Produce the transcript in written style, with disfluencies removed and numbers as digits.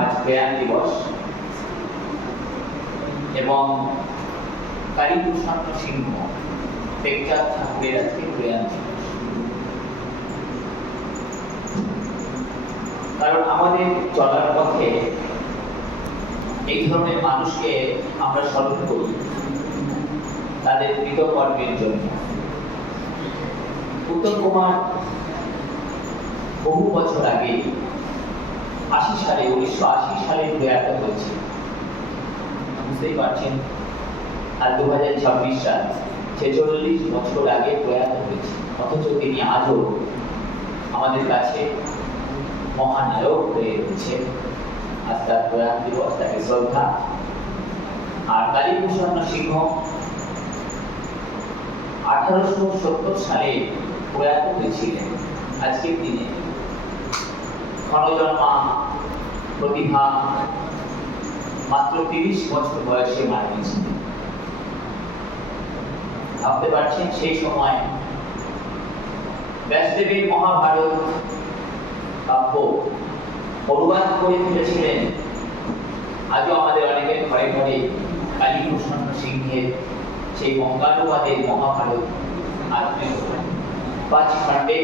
আজ প্রয়াণ দিবস এবং কালীপ্রসন্ন সিংহ টেকচাঁদ ঠাকুরের আজকে প্রয়াণ দিবস। কারণ আমাদের চলার পথে এই ধরনের মানুষকে আমরা স্মরণ করি তাদের কৃতকর্মের জন্য। উত্তম কুমার বহু বছর আগে 1980 সালে প্রয়াত হয়েছে। বুঝতেই পারছেন, আর 2026 সাল 46 বছর আগে প্রয়াত হয়েছে, অথচ তিনি আজও আমাদের কাছে মহানায়ক হয়ে রয়েছে। আজ তার প্রয়াণ দিবস, তাকে শ্রদ্ধা। আর কালীপ্রসন্ন সিংহ 1870 সালে প্রয়াত হয়েছিলেন। আজকের দিনে ক্ষণজন্মা প্রতিভা মাত্র 30 বছর বয়সে মারা গেছিলেন। ভাবতে পারছেন, সেই সময় ব্যাসদেবের মহাভারত কাব্য অনুবাদ করে ফেলেছিলেন। আজও আমাদের অনেকের ঘরে ঘরে কালীপ্রসন্ন সিংহের সেই বঙ্গানুবাদের মহাভারত 5 খণ্ডে